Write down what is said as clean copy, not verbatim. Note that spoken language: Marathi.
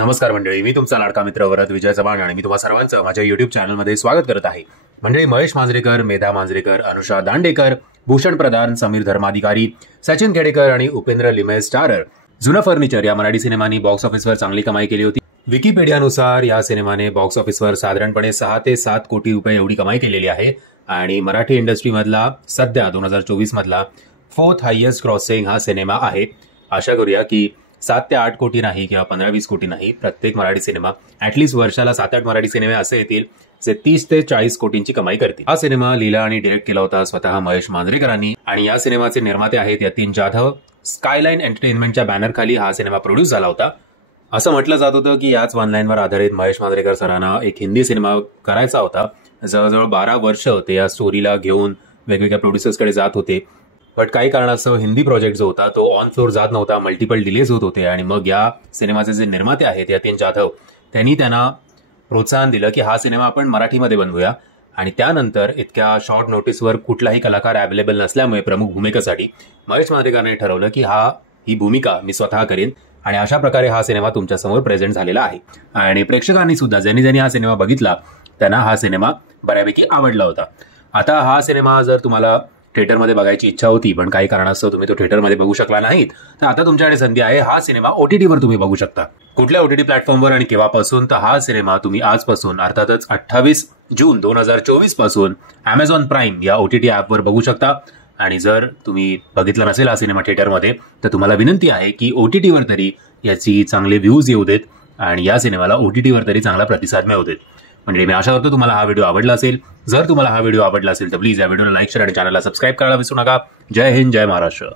नमस्कार मंडळी, मी तुमचा लाडका मित्र वरद विजय चव्हाण आणि मी तुम्हा सर्वांचं माझ्या युट्यूब चॅनलमध्ये स्वागत करत आहे. मंडळी, महेश मांजरेकर, मेधा मांजरेकर, अनुषा दांडेकर, भूषण प्रधान, समीर धर्माधिकारी, सचिन खेडेकर आणि उपेंद्र लिमये स्टारर जुनं फर्निचर या मराठी सिनेमांनी बॉक्स ऑफिसवर चांगली कमाई केली होती. विकिपीडियानुसार या सिनेमाने बॉक्स ऑफिसवर साधारणपणे 6 ते 7 कोटी रुपये एवढी कमाई केलेली आहे आणि मराठी इंडस्ट्रीमधला सध्या 2024 मधला 4th हायेस्ट क्रॉसिंग हा सिनेमा आहे. आशा करूया की 7 ते 8 कोटी नाही किंवा 15-20 कोटी नाही, प्रत्येक मराठी सिनेमा ऍटलीस्ट वर्षाला 7-8 मराठी सिनेमे असे येतील जे 30 ते 40 कोटींची कमाई करतील. हा सिनेमा लिहिला आणि डिरेक्ट केला होता स्वतः महेश मांजरेकरांनी आणि या सिनेमाचे निर्माते आहेत यतीन जाधव. स्कायलाईन एंटरटेनमेंटच्या बॅनरखाली हा सिनेमा प्रोड्यूस झाला होता. असं म्हटलं जात होतं की याच वनलाईनवर आधारित महेश मांजरेकर सरांना एक हिंदी सिनेमा करायचा होता. जवळजवळ 12 वर्ष ते या स्टोरीला घेऊन वेगवेगळ्या प्रोड्युसर्सकडे जात होते, बट काही कारणास्तव हिंदी प्रोजेक्ट जो होता तो ऑन फ्लोर जात नव्हता, मल्टिपल डिलेज होत होते आणि मग या सिनेमाचे जे निर्माते आहेत यतीन जाधव त्यांनी त्यांना प्रोत्साहन दिलं की हा सिनेमा आपण मराठीमध्ये बनवूया. आणि त्यानंतर इतक्या शॉर्ट नोटीसवर कुठलाही कलाकार अवेलेबल नसल्यामुळे प्रमुख भूमिकेसाठी महेश मांजरेकरांनी ठरवलं की ही भूमिका मी स्वतः करेन आणि अशा प्रकारे हा सिनेमा तुमच्यासमोर प्रेझेंट झालेला आहे. आणि प्रेक्षकांनी सुद्धा ज्यांनी हा सिनेमा बघितला त्यांना हा सिनेमा बऱ्यापैकी आवडला होता. आता हा सिनेमा जर तुम्हाला थिएटरमध्ये बघायची इच्छा होती पण काही कारणास्तव तुम्ही तो थिएटरमध्ये बघू शकला नाहीत, तर आता तुमच्याकडे संधी आहे. हा सिनेमा ओटीटीवर तुम्ही बघू शकता. कुठल्या ओटीटी प्लॅटफॉर्मवर आणि केव्हापासून? तर हा सिनेमा तुम्ही आजपासून अर्थातच 28 जून 2024 पासून अमेझॉन प्राईम या ओटीटी ॲपवर बघू शकता. आणि जर तुम्ही बघितला नसेल हा सिनेमा थिएटरमध्ये तर तुम्हाला विनंती आहे की ओटीटीवर तरी याची चांगले व्ह्यूज येऊ देत आणि या सिनेमाला ओटीटीवर तरी चांगला प्रतिसाद मिळू देत. म्हणजे मी आशा करतो तुम्हाला हा व्हिडिओ आवडला असेल. जर तुम्हाला हा व्हिडिओ आवडला असेल तर प्लीज या व्हिडिओला लाईक, शेअर आणि चॅनलला सबस्क्राईब करायला विसरू नका. जय हिंद, जय महाराष्ट्र.